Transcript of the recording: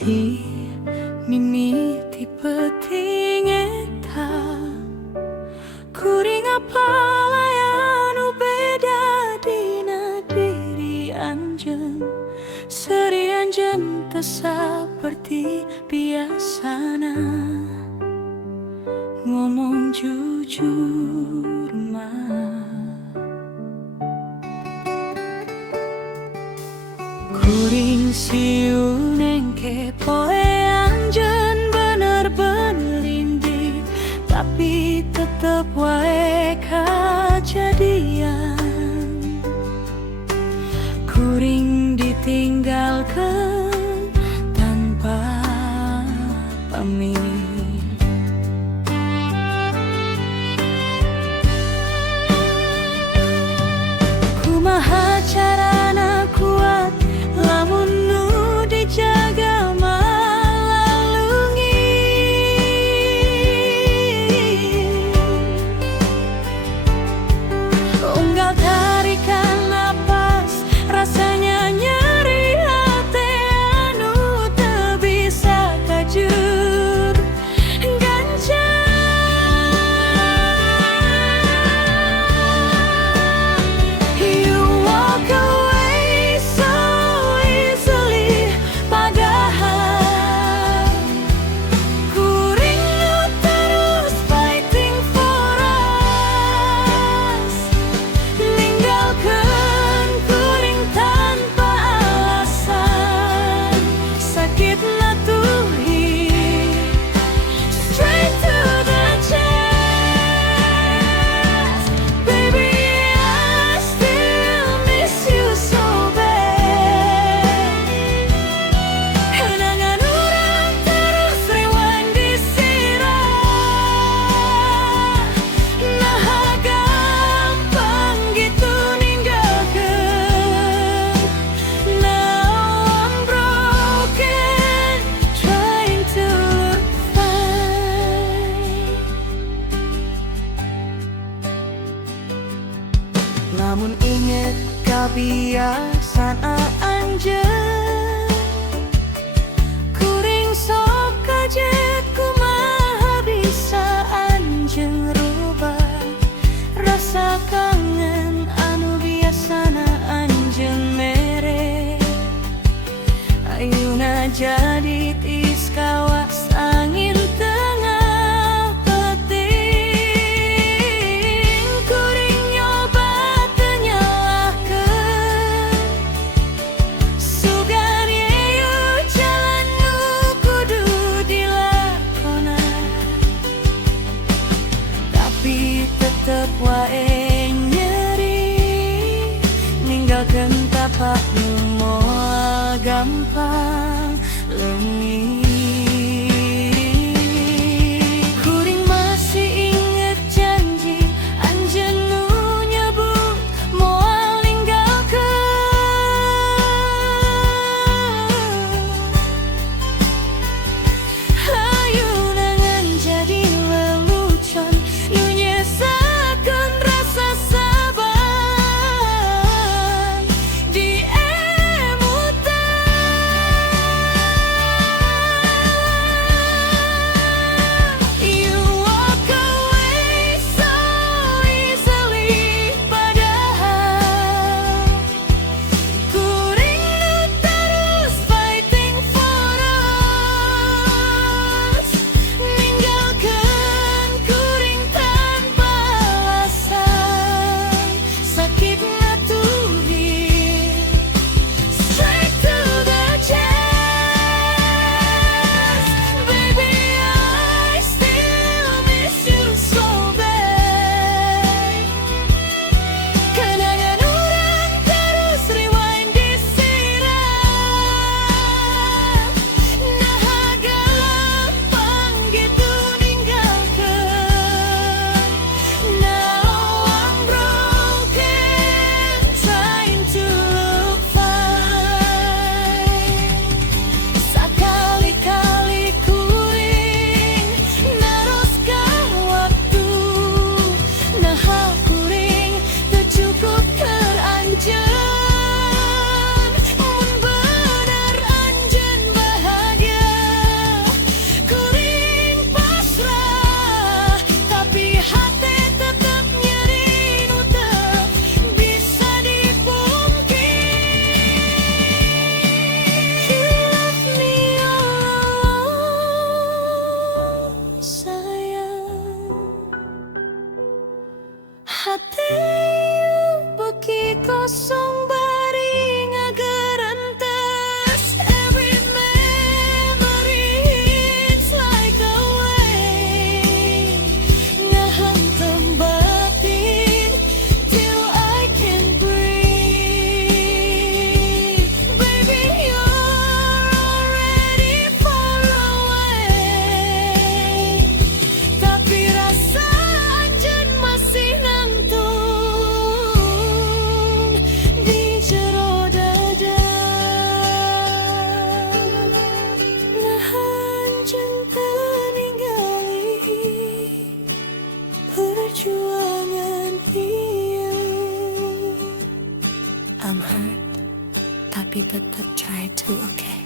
hati mimiti penting eta kuring apa layanu beda dina diri anjeun seri anjeun teu saperti biasana ngomong jujur mah kuring siun engke poe anjeun bener-bener indi tapi tetep wae kajadian kuring ditinggalkan tanpa pamit kumaha carana kuat lamun nu dijaga malalungi unggal tarikan napas rasanya nyeri hati anu teu bisa kajur you walk away so easily padahal kuring nu terus fighting for us ninggalkeun kuring tanpa alasan sakitna tuhi straight to the chest baby I still miss you so bad kenangan urang terus rewind disirah nah gampang gitu ninggalkeun now I'm broken trying to look fine lamun inget kebiasaan anjeun kuring sok kajet kumaha bisa anjeun rubah rasa kangen anu biasana anjeun mere ayeuna jadi tis kawas angin tengah peting kuring nyoba teu nyalahkeun sugan yeuh jalan nu kudu dilakonan tapi tetep wae nyeri ninggalkeun tapak nu moal gampang leungit Tapi tetap try to, okay?